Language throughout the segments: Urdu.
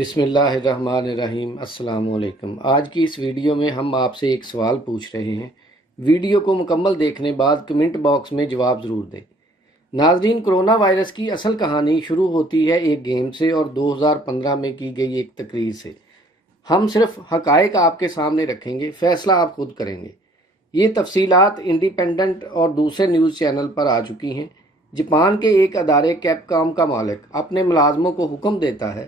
بسم اللہ الرحمن الرحیم۔ السلام علیکم۔ آج کی اس ویڈیو میں ہم آپ سے ایک سوال پوچھ رہے ہیں۔ ویڈیو کو مکمل دیکھنے بعد کمنٹ باکس میں جواب ضرور دیں۔ ناظرین، کرونا وائرس کی اصل کہانی شروع ہوتی ہے ایک گیم سے اور 2015 میں کی گئی ایک تقریر سے۔ ہم صرف حقائق آپ کے سامنے رکھیں گے، فیصلہ آپ خود کریں گے۔ یہ تفصیلات انڈیپینڈنٹ اور دوسرے نیوز چینل پر آ چکی ہیں۔ جاپان کے ایک ادارے کیپ کام کا مالک اپنے ملازموں کو حکم دیتا ہے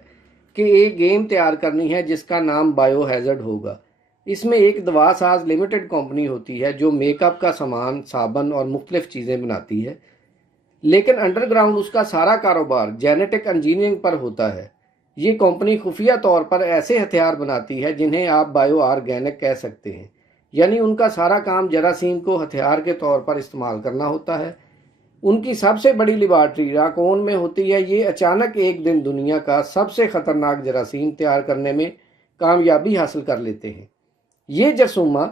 کہ ایک گیم تیار کرنی ہے جس کا نام بایو ہیزرڈ ہوگا۔ اس میں ایک دوا ساز لمیٹڈ کمپنی ہوتی ہے جو میک اپ کا سامان، صابن اور مختلف چیزیں بناتی ہے، لیکن انڈر گراؤنڈ اس کا سارا کاروبار جینیٹک انجینئرنگ پر ہوتا ہے۔ یہ کمپنی خفیہ طور پر ایسے ہتھیار بناتی ہے جنہیں آپ بایو آرگینک کہہ سکتے ہیں، یعنی ان کا سارا کام جراثیم کو ہتھیار کے طور پر استعمال کرنا ہوتا ہے۔ ان کی سب سے بڑی لیبارٹری راکون میں ہوتی ہے۔ یہ اچانک ایک دن دنیا کا سب سے خطرناک جراثیم تیار کرنے میں کامیابی حاصل کر لیتے ہیں۔ یہ جرثومہ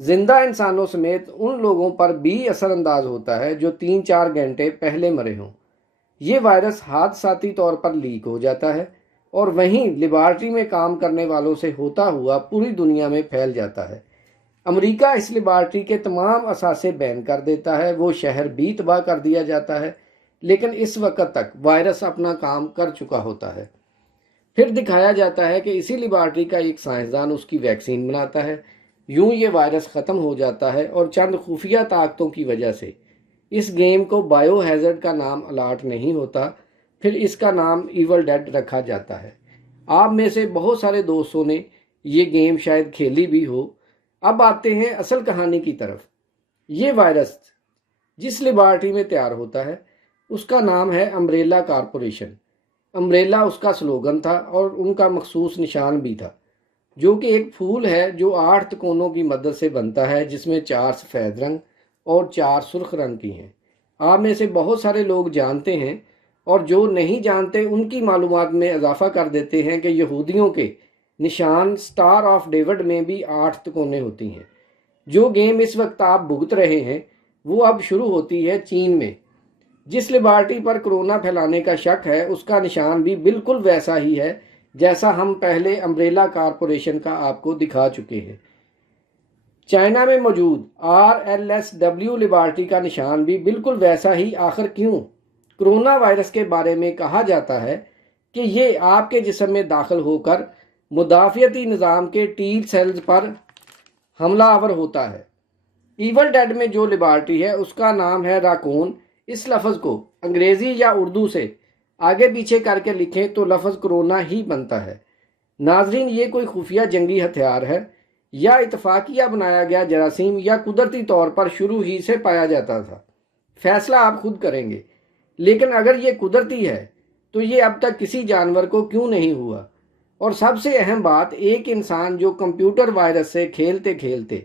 زندہ انسانوں سمیت ان لوگوں پر بھی اثر انداز ہوتا ہے جو 3-4 گھنٹے پہلے مرے ہوں۔ یہ وائرس حادثاتی طور پر لیک ہو جاتا ہے اور وہیں لیبارٹری میں کام کرنے والوں سے ہوتا ہوا پوری دنیا میں پھیل جاتا ہے۔ امریکہ اس لیبارٹری کے تمام اثاثے بین کر دیتا ہے، وہ شہر بھی تباہ کر دیا جاتا ہے، لیکن اس وقت تک وائرس اپنا کام کر چکا ہوتا ہے۔ پھر دکھایا جاتا ہے کہ اسی لیبارٹری کا ایک سائنسدان اس کی ویکسین بناتا ہے۔ یوں یہ وائرس ختم ہو جاتا ہے اور چند خفیہ طاقتوں کی وجہ سے اس گیم کو بایو ہیزرڈ کا نام الاٹ نہیں ہوتا، پھر اس کا نام ایول ڈیڈ رکھا جاتا ہے۔ آپ میں سے بہت سارے دوستوں نے یہ گیم شاید کھیلی بھی ہو۔ اب آتے ہیں اصل کہانی کی طرف۔ یہ وائرس جس لیبارٹری میں تیار ہوتا ہے اس کا نام ہے امبریلا کارپوریشن۔ امبریلا اس کا سلوگن تھا اور ان کا مخصوص نشان بھی تھا، جو کہ ایک پھول ہے جو 8 تکونوں کی مدد سے بنتا ہے، جس میں 4 سفید رنگ اور 4 سرخ رنگ کی ہیں۔ آپ میں سے بہت سارے لوگ جانتے ہیں اور جو نہیں جانتے ان کی معلومات میں اضافہ کر دیتے ہیں کہ یہودیوں کے نشان سٹار آف ڈیوڈ میں بھی 8 تکونے ہوتی ہیں۔ جو گیم اس وقت آپ بھگت رہے ہیں وہ اب شروع ہوتی ہے چین میں۔ جس لیبارٹری پر کرونا پھیلانے کا شک ہے اس کا نشان بھی بالکل ویسا ہی ہے جیسا ہم پہلے امبریلا کارپوریشن کا آپ کو دکھا چکے ہیں۔ چائنا میں موجود RLSW لیبارٹری کا نشان بھی بالکل ویسا ہی۔ آخر کیوں؟ کرونا وائرس کے بارے میں کہا جاتا ہے کہ یہ آپ کے جسم میں داخل ہو کر مدافعتی نظام کے ٹی سیلز پر حملہ آور ہوتا ہے۔ ایول ڈیڈ میں جو لیبارٹری ہے اس کا نام ہے راکون۔ اس لفظ کو انگریزی یا اردو سے آگے پیچھے کر کے لکھیں تو لفظ کرونا ہی بنتا ہے۔ ناظرین، یہ کوئی خفیہ جنگی ہتھیار ہے یا اتفاقیہ بنایا گیا جراثیم یا قدرتی طور پر شروع ہی سے پایا جاتا تھا؟ فیصلہ آپ خود کریں گے، لیکن اگر یہ قدرتی ہے تو یہ اب تک کسی جانور کو کیوں نہیں ہوا؟ اور سب سے اہم بات، ایک انسان جو کمپیوٹر وائرس سے کھیلتے کھیلتے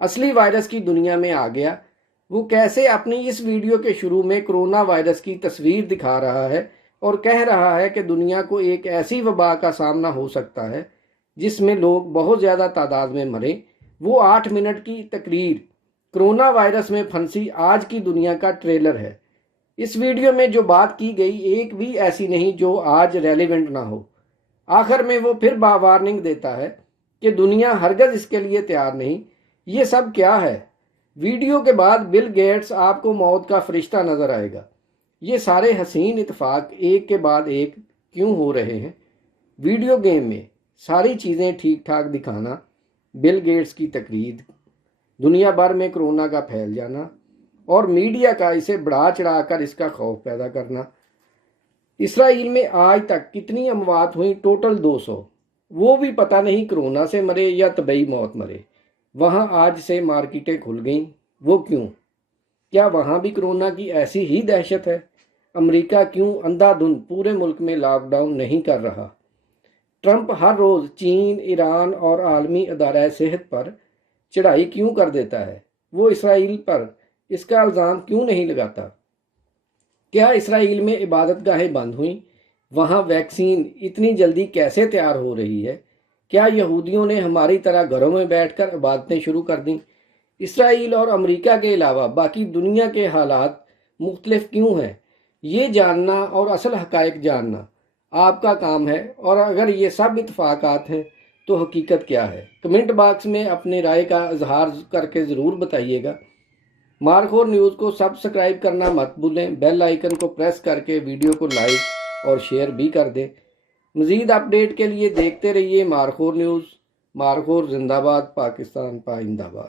اصلی وائرس کی دنیا میں آ گیا، وہ کیسے اپنی اس ویڈیو کے شروع میں کرونا وائرس کی تصویر دکھا رہا ہے اور کہہ رہا ہے کہ دنیا کو ایک ایسی وبا کا سامنا ہو سکتا ہے جس میں لوگ بہت زیادہ تعداد میں مریں۔ وہ 8 منٹ کی تقریر کرونا وائرس میں پھنسی آج کی دنیا کا ٹریلر ہے۔ اس ویڈیو میں جو بات کی گئی ایک بھی ایسی نہیں جو آج ریلیونٹ نہ ہو۔ آخر میں وہ پھر وارننگ دیتا ہے کہ دنیا ہرگز اس کے لیے تیار نہیں۔ یہ سب کیا ہے؟ ویڈیو کے بعد بل گیٹس آپ کو موت کا فرشتہ نظر آئے گا۔ یہ سارے حسین اتفاق ایک کے بعد ایک کیوں ہو رہے ہیں؟ ویڈیو گیم میں ساری چیزیں ٹھیک ٹھاک دکھانا، بل گیٹس کی تقریر، دنیا بھر میں کرونا کا پھیل جانا اور میڈیا کا اسے بڑھا چڑھا کر اس کا خوف پیدا کرنا۔ اسرائیل میں آج تک کتنی اموات ہوئیں؟ ٹوٹل 200۔ وہ بھی پتہ نہیں کرونا سے مرے یا طبعی موت مرے۔ وہاں آج سے مارکیٹیں کھل گئیں، وہ کیوں؟ کیا وہاں بھی کرونا کی ایسی ہی دہشت ہے؟ امریکہ کیوں اندھا دھند پورے ملک میں لاک ڈاؤن نہیں کر رہا؟ ٹرمپ ہر روز چین، ایران اور عالمی ادارہ صحت پر چڑھائی کیوں کر دیتا ہے؟ وہ اسرائیل پر اس کا الزام کیوں نہیں لگاتا؟ کیا اسرائیل میں عبادت گاہیں بند ہوئیں؟ وہاں ویکسین اتنی جلدی کیسے تیار ہو رہی ہے؟ کیا یہودیوں نے ہماری طرح گھروں میں بیٹھ کر عبادتیں شروع کر دیں؟ اسرائیل اور امریکہ کے علاوہ باقی دنیا کے حالات مختلف کیوں ہیں؟ یہ جاننا اور اصل حقائق جاننا آپ کا کام ہے، اور اگر یہ سب اتفاقات ہیں تو حقیقت کیا ہے؟ کمنٹ باکس میں اپنی رائے کا اظہار کر کے ضرور بتائیے گا۔ مارخور نیوز کو سبسکرائب کرنا مت بھولیں، بیل آئیکن کو پریس کر کے ویڈیو کو لائک اور شیئر بھی کر دیں۔ مزید اپڈیٹ کے لیے دیکھتے رہیے مارخور نیوز۔ مارخور زندہ باد، پاکستان پائندہ باد۔